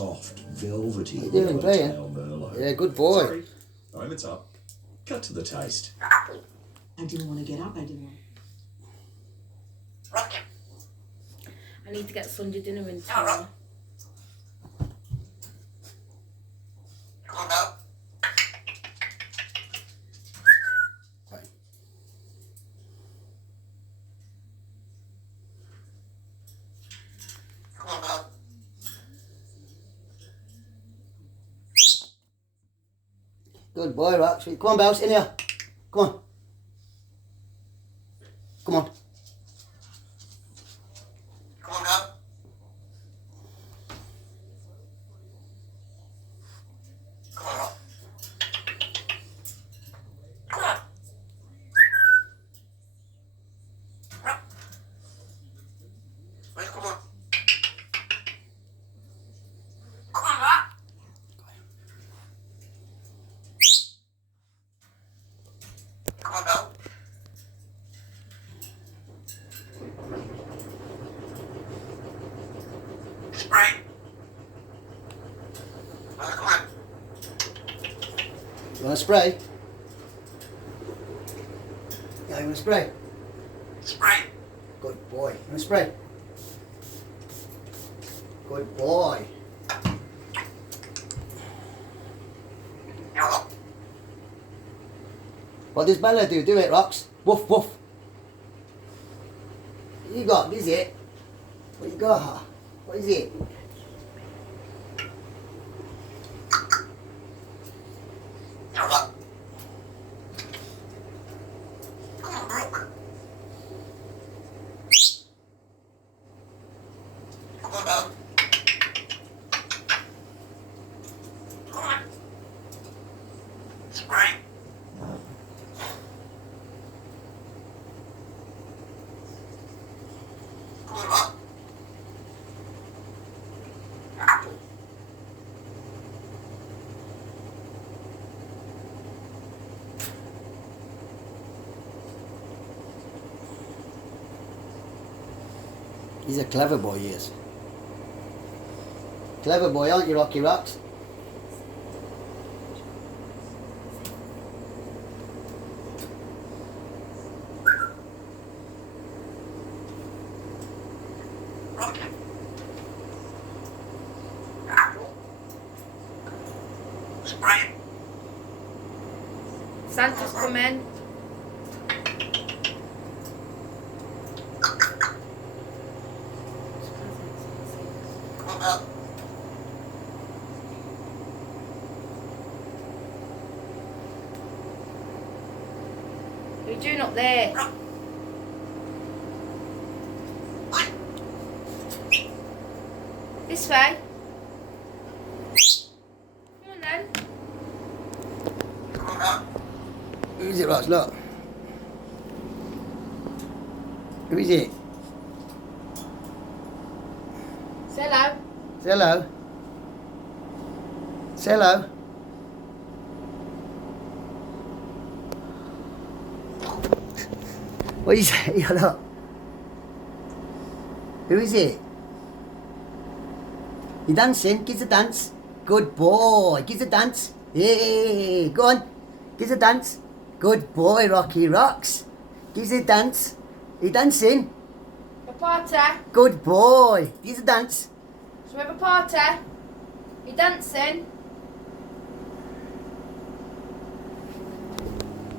soft, velvety What are you doing, playing? yellowtail merlot. Yeah, good boy. Sorry, moment's up. Cut to the taste. I didn't want to get up, I didn't want. I need to get Sunday dinner in tomorrow. Good boy, Rox. Come on, Bells, in here. Come on. Come on. Come on, now. Come on, Rob. Come on. Rob. Wait, come on. Come on, Rob. Come on, Belle. Spray. Come on. You want to spray? Yeah, you want to spray? Spray. Good boy. You want to spray? Good boy. Hello. What does Bella do? Do it, Rox. Woof, woof. What you got? Is it? What you got? What is it? Hello. Come on, Brooke. Come on, Belle. Come on. Spray. Come on, Rob. He's a clever boy, he is. Clever boy, aren't you, Rocky Rox? Spray. Santa's coming. Come on, Belle. What are you doing up there? This way. Come on then. Come on, Belle. Who is it, Rox? Look. Who is it? Say hello. Say hello. Say hello. What you say? Look. Who is it? You dancing? Give us a dance. Good boy. Give us a dance. Hey, go on. Give us a dance. Good boy, Rocky Rox. Give us a dance. You dancing? A party. Good boy. Give us a dance. Shall we have a party? You dancing?